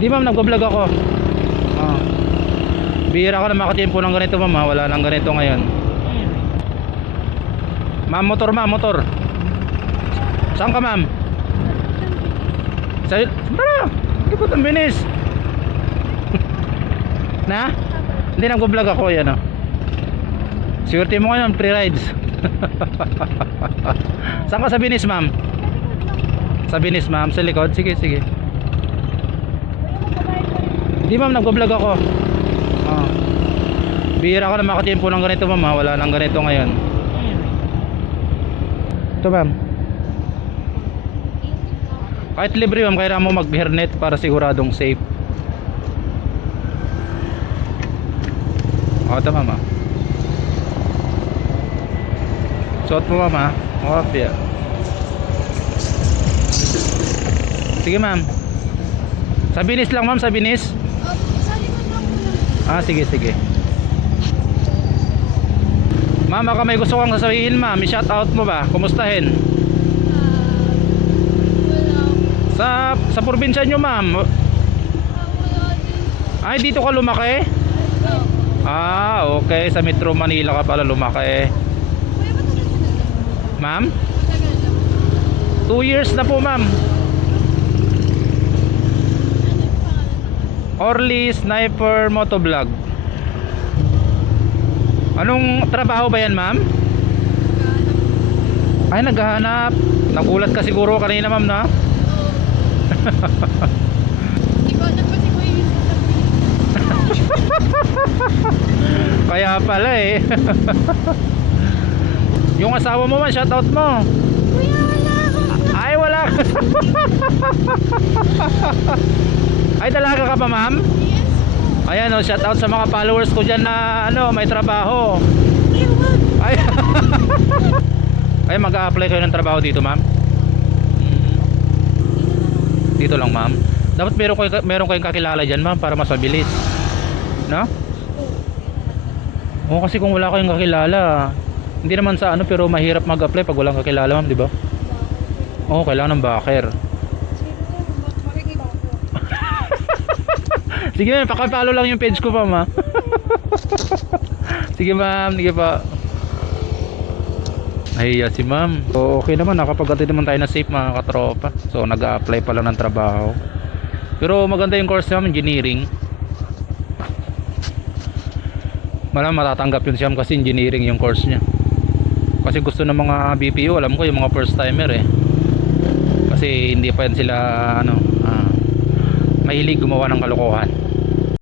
Hindi ma'am, nagbablog ako. Ah. Bihira ka na makatimpo ng ganito ma'am ha. Wala nang ganito ngayon. Ma'am, motor ma'am, motor. Saan ka ma'am? Sa... Tara! Hindi po itong binis. Na? Hindi, nagbablog ako yan o. Swerte mo ngayon, free rides. Saan ka sa binis ma'am? Sa binis ma'am, sa likod? Sige, sige. Hindi ma'am, nagbablog ako. Ah. Bihira ka na makatimpo ng ganito ma'am ha. Wala nang ganito ngayon. Ito ma'am. Kahit libre ma'am, kailangan mo mag-hairnet para siguradong safe. O ito ma'am ha. Suot mo ma'am ha. Okay. Sige ma'am. Sa binis lang ma'am, sa binis. Ah, sige, sige. Ma'am, baka may gusto kang sasabihin ma'am, i-shout out mo ba? Kumustahin? Sa probinsya nyo ma'am. Ay, dito ka lumaki? Ah, okay. Sa Metro Manila ka pala lumaki. Ma'am? 2 years na po ma'am. Orly Sniper Motovlog. Anong trabaho ba yan ma'am? Ay, naghahanap. Nagulat ka siguro kanina ma'am na? Kaya pala eh. Yung asawa mo man, shoutout mo. Kuya, wala ako. Ay, wala. Ay, dalaga ka pa ma'am? Yes. Ayan o, shoutout sa mga followers ko dyan na ano, may trabaho. Ewan. Ay, ay mag-a-apply kayo ng trabaho dito ma'am? Dito lang ma'am. Dapat meron kayong kakilala dyan ma'am para mas mabilis. No? Oo, kasi kung wala kayong kakilala, hindi naman sa ano, pero mahirap mag-apply pag walang kakilala ma'am, di ba? Oo, kailangan ng backer. Sige ma'am, pakipalo lang yung page ko ma'am ha. Sige ma'am, sige pa. Nahiya si ma'am. So, okay naman, nakapag-attend naman tayo na safe mga katropa. So nag-a-apply pa lang ng trabaho. Pero maganda yung course ma'am, engineering. Malamang matatanggap yun siya kasi engineering yung course niya. Kasi gusto ng mga BPO, alam ko yung mga first timer eh. Kasi hindi pa yan sila ano, mahilig gumawa ng kalokohan.